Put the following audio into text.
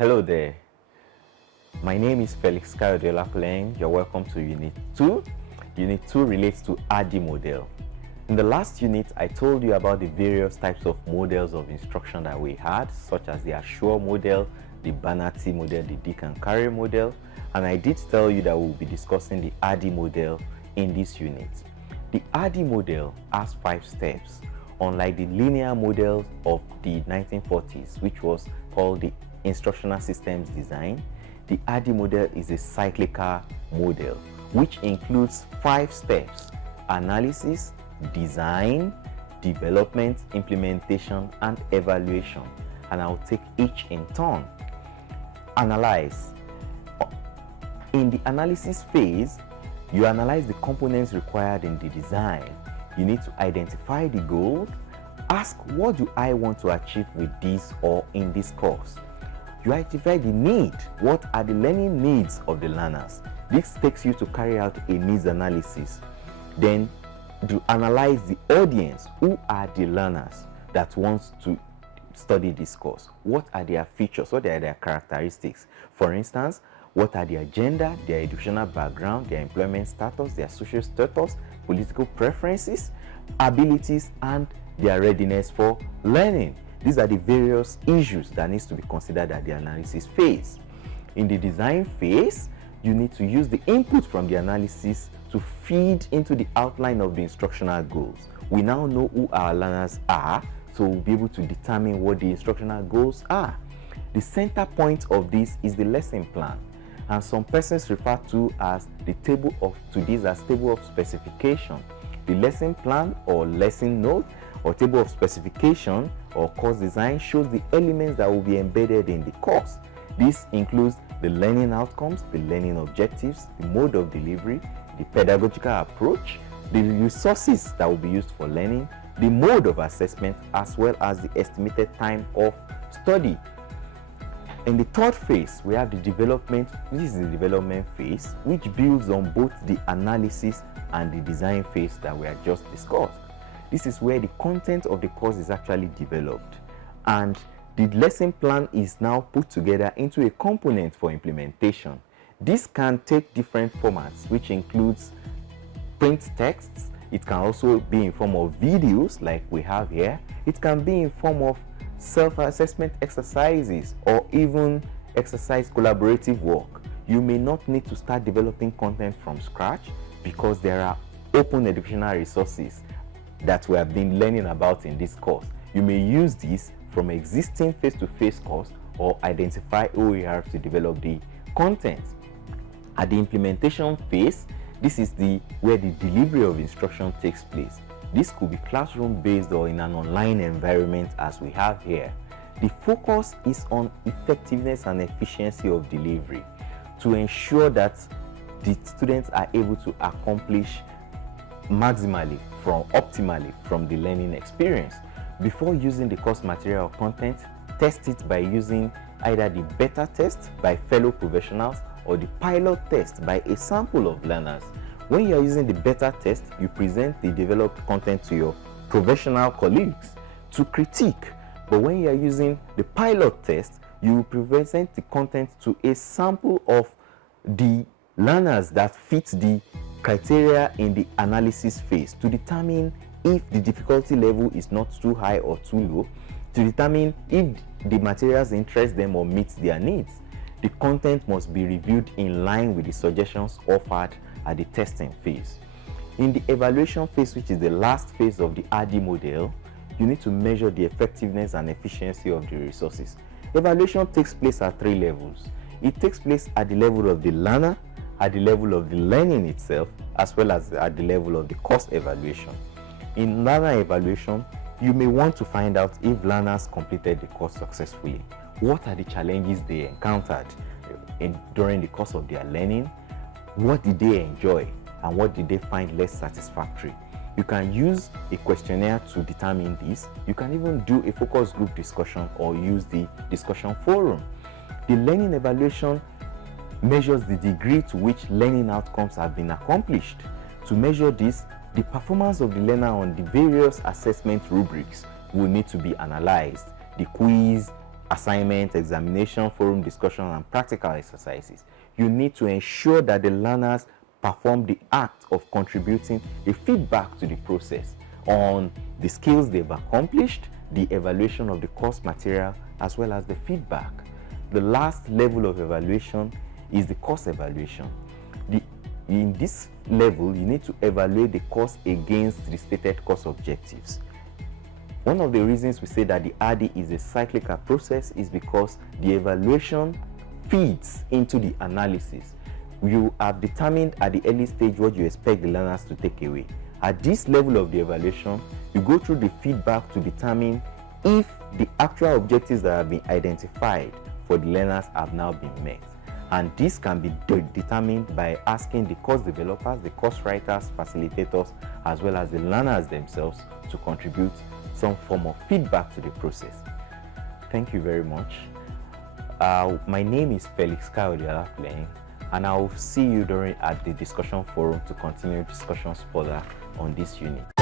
Hello there. My name is Felix Kayode. You're welcome to Unit 2. Unit 2 relates to ADDIE model. In the last unit, I told you about the various types of models of instruction that we had, such as the Assure model, the Banati model, the Dick and Carey model, and I did tell you that we'll be discussing the ADDIE model in this unit. The ADDIE model has 5 steps, unlike the linear model of the 1940s, which was called the Instructional Systems Design. The ADDIE model is a cyclical model, which includes 5 steps: analysis, design, development, implementation, and evaluation. And I'll take each in turn. Analyze. In the analysis phase, you analyze the components required in the design. You need to identify the goal. Ask, what do I want to achieve with this or in this course? You identify the need. What are the learning needs of the learners? This takes you to carry out a needs analysis. Then you analyze the audience. Who are the learners that wants to study this course? What are their features? What are their characteristics? For instance, what are their gender, their educational background, their employment status, their social status, political preferences, abilities, and their readiness for learning? These are the various issues that needs to be considered at the analysis phase. In the design phase, you need to use the input from the analysis to feed into the outline of the instructional goals. We now know who our learners are, so we'll be able to determine what the instructional goals are. The center point of this is the lesson plan, and some persons refer to as the table of specification. The lesson plan or lesson note or table of specification or course design shows the elements that will be embedded in the course. This includes the learning outcomes, the learning objectives, the mode of delivery, the pedagogical approach, the resources that will be used for learning, the mode of assessment, as well as the estimated time of study. In the third phase, we have the development. This is the development phase, which builds on both the analysis and the design phase that we have just discussed. This is where the content of the course is actually developed, and the lesson plan is now put together into a component for implementation. This can take different formats, which includes print texts. It can also be in form of videos like we have here. It can be in form of self-assessment exercises or even exercise collaborative work. You may not need to start developing content from scratch because there are open educational resources that we have been learning about in this course. You may use this from existing face-to-face course or identify OER to develop the content. At the implementation phase, this is where the delivery of instruction takes place. This could be classroom-based or in an online environment as we have here. The focus is on effectiveness and efficiency of delivery to ensure that the students are able to accomplish optimally from the learning experience. Before using the course material or content, test it by using either the beta test by fellow professionals or the pilot test by a sample of learners. When you are using the beta test, you present the developed content to your professional colleagues to critique. But when you are using the pilot test, you present the content to a sample of the learners that fit the criteria in the analysis phase to determine if the difficulty level is not too high or too low, to determine if the materials interest them or meet their needs. The content must be reviewed in line with the suggestions offered at the testing phase. In the evaluation phase, which is the last phase of the ADDIE model, you need to measure the effectiveness and efficiency of the resources. Evaluation takes place at 3 levels. It takes place at the level of the learner, at the level of the learning itself, as well as at the level of the course evaluation. In learner evaluation, you may want to find out if learners completed the course successfully. What are the challenges they encountered during the course of their learning? What did they enjoy and what did they find less satisfactory? You can use a questionnaire to determine this. You can even do a focus group discussion or use the discussion forum. The learning evaluation measures the degree to which learning outcomes have been accomplished. To measure this, the performance of the learner on the various assessment rubrics will need to be analyzed. The quiz, assignments, examination, forum discussion, and practical exercises. You need to ensure that the learners perform the act of contributing a feedback to the process on the skills they've accomplished, the evaluation of the course material, as well as the feedback. The last level of evaluation is the course evaluation. In this level, you need to evaluate the course against the stated course objectives. One of the reasons we say that the ADDIE is a cyclical process is because the evaluation feeds into the analysis. You have determined at the early stage what you expect the learners to take away. At this level of the evaluation, you go through the feedback to determine if the actual objectives that have been identified for the learners have now been met. And this can be determined by asking the course developers, the course writers, facilitators, as well as the learners themselves to contribute some form of feedback to the process. Thank you very much. My name is Felix Kayode, and I will see you at the discussion forum to continue discussions further on this unit.